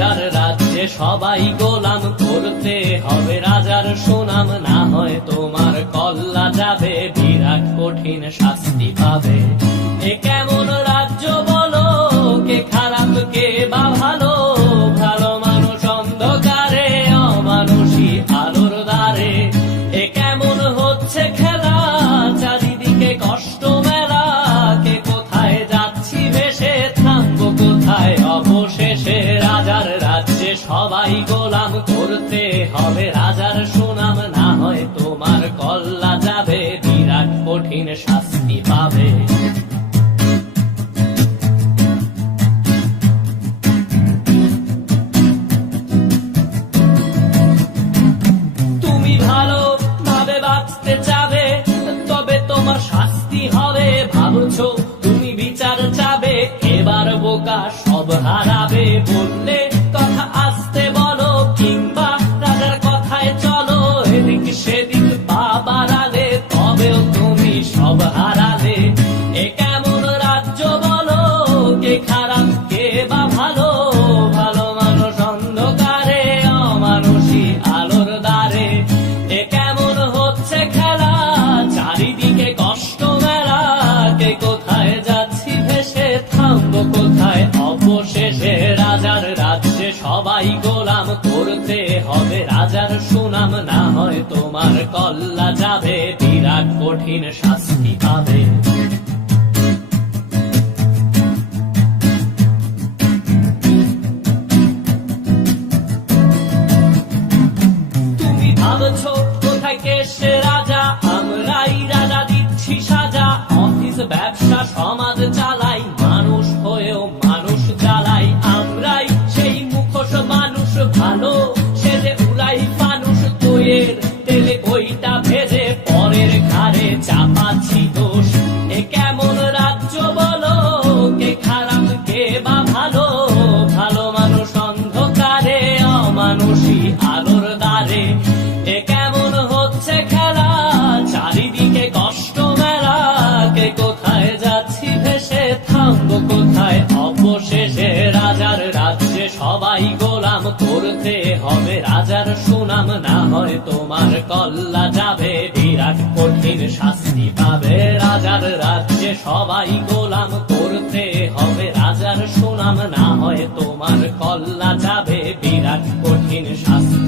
রাজার রাজ্যে সবাই গোলাম, করতে হবে রাজার সুনাম, না হয় তোমার কল্লা যাবে, বিরাট কঠিন শাস্তি পাবে। এ কেমন রাজ্য বলো, কে খারাপ কে বা ভালো, ভালো মানুষ অন্ধকারে, অমানুষী আলোর দ্বারে। এ কেমন হচ্ছে খেলা, চারিদিকে কষ্ট মেলা, কে কোথায় যাচ্ছি ভেসে, থামবো কোথায় অবশেষে। রাজার রাজ্যে সবাই গোলাম, করতে হবে রাজার সুনাম, না হয় তোমার কল্লা যাবে, বিরাট কঠিন শাস্তি পাবে। তুমি ভালো ভাবে বাঁচতে চাবে, তবে তোমার শাস্তি হবে। ভাবছো তুমি বিচার চাবে, এবার বোকা সব হারাবে। বললে কথা আসতে বলো, কিংবা রাজার কথায় চলো, এদিক সেদিক পা বাড়ালে, তবেও তুমি সব হারালে। এ কেমন রাজ্য বলো, কে খারাপ কে বা ভালো, ভালো মানুষ অন্ধকারে, অমানুষী আলোর দ্বারে। এ কেমন হচ্ছে খেলা, চারিদিকে কষ্ট মেলা, কে কোথায় যাচ্ছি ভেসে, থামবো কোথায় অবশেষে। রাজার রাজ্যে সবাই গোলাম, করতে হবে রাজার সুনাম, না হয় তোমার কল্লা যাবে, বিরাট কঠিন শাস্তি পাবে। তুমি ভাবছো কোথায় কে সে রাজা, আমরাই রাজা দিচ্ছি সাজা। অফিস ব্যবসা সমাজ চালাই, মানুষ হয়েও মানুষ জ্বালাই। আমরাই সেই মুখোশ মানুষ ভালো, সেজে উড়াই মানুষ দইয়ের তেলে ওইটা ভেজে, পরের ঘাড়ে চাপাচ্ছি দোষ। এ কেমন রাজ্য বলো, কে খারাপ কে বা ভালো, ভালো মানুষ অন্ধকারে, অমানুষী আলোর দ্বারে। এ কেমন হচ্ছে খেলা, চারিদিকে কষ্ট মেলা, কে কোথায় যাচ্ছি ভেসে, থামবো কোথায় অবশেষে। রাজার রাজ্যে সবাই গোলাম, করতে হবে রাজার সুনাম, না হয় তোমার কল্লা যাবে, বিরাট কঠিন শাস্তি পাবে। রাজার রাজ্যে সবাই গোলাম, করতে হবে রাজার সুনাম, না হয় তোমার কল্লা যাবে, বিরাট কঠিন শাস্তি